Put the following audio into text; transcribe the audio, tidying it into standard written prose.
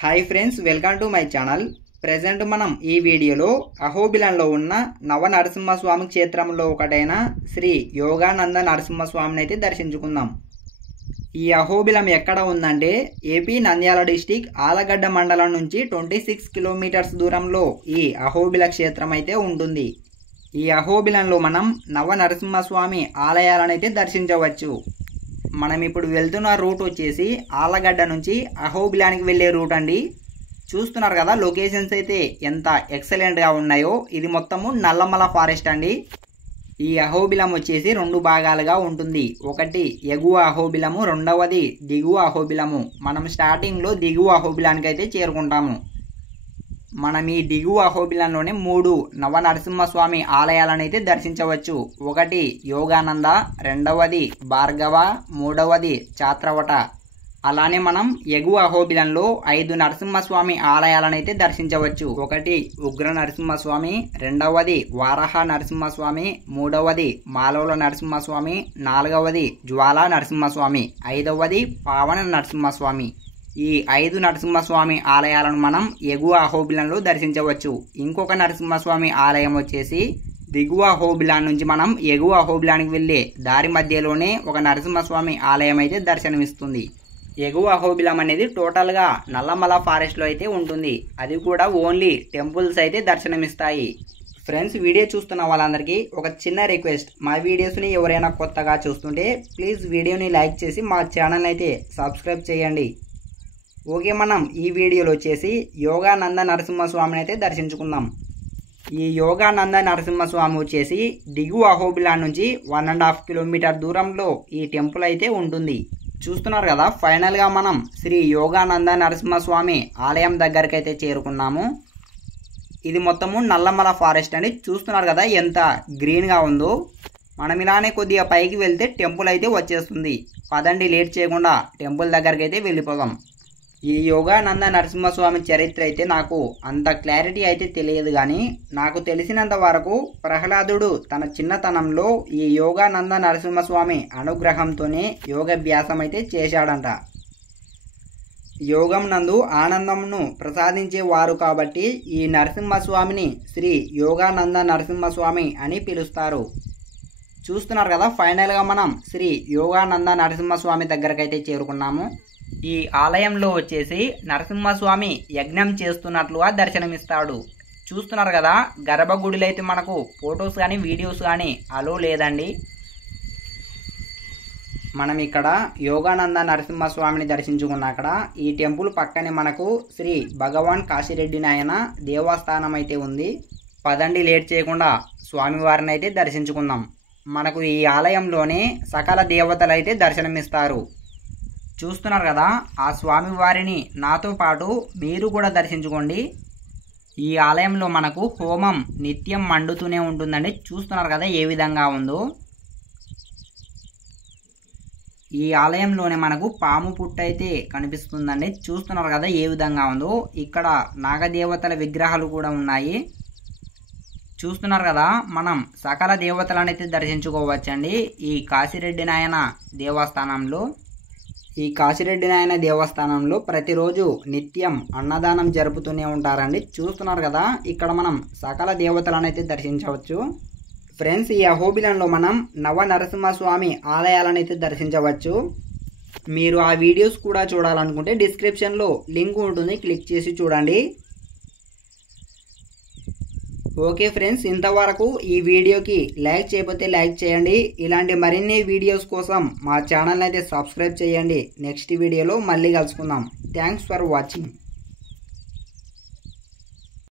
Hi friends, welcome to my channel. Present మనం ఈ వీడియోలో అహోబిలంలో ఉన్న నవ నరసింహస్వామి క్షేత్రంలో ఒకటైన శ్రీ యోగానంద నరసింహస్వామిని అయితే దర్శించుకుందాం. ఈ అహోబిలం ఎక్కడ ఉందంటే ఏపీ నంద్యాల డిస్టిక్ ఆలగడ్డ మండలం నుంచి 26 కిలోమీటర్స్ దూరంలో ఈ అహోబిల క్షేత్రం అయితే ఉంటుంది. ఈ అహోబిలంలో మనం నవ నరసింహస్వామి ఆలయాలను అయితే దర్శించవచ్చు. మనం ఇప్పుడు వెళ్తున్న రూట్ వచ్చేసి ఆలగడ్డ నుంచి అహోబిలానికి వెళ్ళే రూట్ అండి. చూస్తున్నారు కదా, లొకేషన్స్ అయితే ఎంత ఎక్సలెంట్గా ఉన్నాయో. ఇది మొత్తము నల్లమల ఫారెస్ట్ అండి. ఈ అహోబిలం వచ్చేసి 2 భాగాలుగా ఉంటుంది. ఒకటి ఎగువ అహోబిలము, రెండవది దిగువ అహోబిలము. మనం స్టార్టింగ్లో దిగువ అహోబిలానికి అయితే చేరుకుంటాము. మనం ఈ దిగువ అహోబిలంలోనే 3 నవ నరసింహస్వామి ఆలయాలను అయితే దర్శించవచ్చు. ఒకటి యోగానంద, రెండవది భార్గవ, మూడవది చాత్రవట. అలానే మనం ఎగువ అహోబిలంలో 5 నరసింహస్వామి ఆలయాలను అయితే దర్శించవచ్చు. ఒకటి ఉగ్ర నరసింహస్వామి, రెండవది వారాహ నరసింహస్వామి, మూడవది మాలోల నరసింహస్వామి, నాలుగవది జ్వాలా నరసింహస్వామి, ఐదవది పావన నరసింహస్వామి. ఈ 5 నరసింహస్వామి ఆలయాలను మనం ఎగువ అహోబిలంలో దర్శించవచ్చు. ఇంకొక నరసింహస్వామి ఆలయం వచ్చేసి దిగువ అహోబిలాన్ నుంచి మనం ఎగువ అహోబిలానికి వెళ్ళే దారి మధ్యలోనే ఒక నరసింహస్వామి ఆలయం అయితే దర్శనమిస్తుంది. ఎగువ అహోబిలం అనేది టోటల్గా నల్లమల ఫారెస్ట్లో అయితే ఉంటుంది. అది కూడా ఓన్లీ టెంపుల్స్ అయితే దర్శనమిస్తాయి. ఫ్రెండ్స్, వీడియో చూస్తున్న వాళ్ళందరికీ ఒక చిన్న రిక్వెస్ట్. మా వీడియోస్ని ఎవరైనా కొత్తగా చూస్తుంటే ప్లీజ్ వీడియోని లైక్ చేసి మా ఛానల్ అయితే సబ్స్క్రైబ్ చేయండి. ఓకే, మనం ఈ వీడియోలో వచ్చేసి యోగానంద నరసింహస్వామిని అయితే దర్శించుకుందాం. ఈ యోగానంద నరసింహస్వామి వచ్చేసి దిగువ అహోబిలాన్ నుంచి 1.5 కిలోమీటర్ దూరంలో ఈ టెంపుల్ అయితే ఉంటుంది. చూస్తున్నారు కదా, ఫైనల్గా మనం శ్రీ యోగానంద నరసింహస్వామి ఆలయం దగ్గరికి అయితే చేరుకున్నాము. ఇది మొత్తము నల్లమల ఫారెస్ట్ అండి. చూస్తున్నారు కదా ఎంత గ్రీన్గా ఉందో. మనం ఇలానే కొద్దిగా పైకి వెళ్తే టెంపుల్ అయితే వచ్చేస్తుంది. పదండి, లేట్ చేయకుండా టెంపుల్ దగ్గరికి అయితే వెళ్ళిపోదాం. ఈ యోగానంద నరసింహస్వామి చరిత్ర అయితే నాకు అంత క్లారిటీ అయితే తెలియదు, కానీ నాకు తెలిసినంత వరకు ప్రహ్లాదుడు తన చిన్నతనంలో ఈ యోగానంద నరసింహస్వామి అనుగ్రహంతోనే యోగాభ్యాసం అయితే చేశాడంట. యోగం నందు ఆనందంను ప్రసాదించేవారు కాబట్టి ఈ నరసింహస్వామిని శ్రీ యోగానంద నరసింహస్వామి అని పిలుస్తారు. చూస్తున్నారు కదా, ఫైనల్గా మనం శ్రీ యోగానంద నరసింహస్వామి దగ్గరకు అయితే చేరుకున్నాము. ఈ ఆలయంలో వచ్చేసి నరసింహస్వామి యజ్ఞం చేస్తున్నట్లుగా దర్శనమిస్తాడు. చూస్తున్నారు కదా, గర్భగుడిలో అయితే మనకు ఫొటోస్ కానీ వీడియోస్ కానీ అలో లేదండి. మనం ఇక్కడ యోగానంద నరసింహస్వామిని దర్శించుకున్నాక ఈ టెంపుల్ పక్కనే మనకు శ్రీ భగవాన్ కాశీరెడ్డి నాయన దేవస్థానం అయితే ఉంది. పదండి, లేట్ చేయకుండా స్వామివారిని అయితే దర్శించుకుందాం. మనకు ఈ ఆలయంలోనే సకల దేవతలు అయితే దర్శనమిస్తారు. చూస్తున్నారు కదా, ఆ స్వామివారిని నాతో పాటు మీరు కూడా దర్శించుకోండి. ఈ ఆలయంలో మనకు హోమం నిత్యం మండుతూనే ఉంటుందండి. చూస్తున్నారు కదా ఏ విధంగా ఉందో. ఈ ఆలయంలోనే మనకు పాము పుట్ట అయితే కనిపిస్తుందండి. చూస్తున్నారు కదా ఏ విధంగా ఉందో. ఇక్కడ నాగదేవతల విగ్రహాలు కూడా ఉన్నాయి. చూస్తున్నారు కదా, మనం సకల దేవతలను అయితే దర్శించుకోవచ్చండి ఈ కాశీరెడ్డి నాయన దేవస్థానంలో. ఈ కాశీరెడ్డి నాయన దేవస్థానంలో ప్రతిరోజు నిత్యం అన్నదానం జరుపుతూనే ఉంటారండి. చూస్తున్నారు కదా, ఇక్కడ మనం సకల దేవతలను అయితే దర్శించవచ్చు. ఫ్రెండ్స్, ఈ అహోబిలంలో మనం నవ నరసింహస్వామి ఆలయాలను అయితే దర్శించవచ్చు. మీరు ఆ వీడియోస్ కూడా చూడాలనుకుంటే డిస్క్రిప్షన్లో లింక్ ఉంటుంది, క్లిక్ చేసి చూడండి. ఓకే ఫ్రెండ్స్, ఇంతవరకు ఈ వీడియోకి లైక్ చేయకపోతే లైక్ చేయండి. ఇలాంటి మరిన్ని వీడియోస్ కోసం మా ఛానల్ అయితే సబ్స్క్రైబ్ చేయండి. నెక్స్ట్ వీడియోలో మళ్ళీ కలుసుకుందాం. Thanks for watching.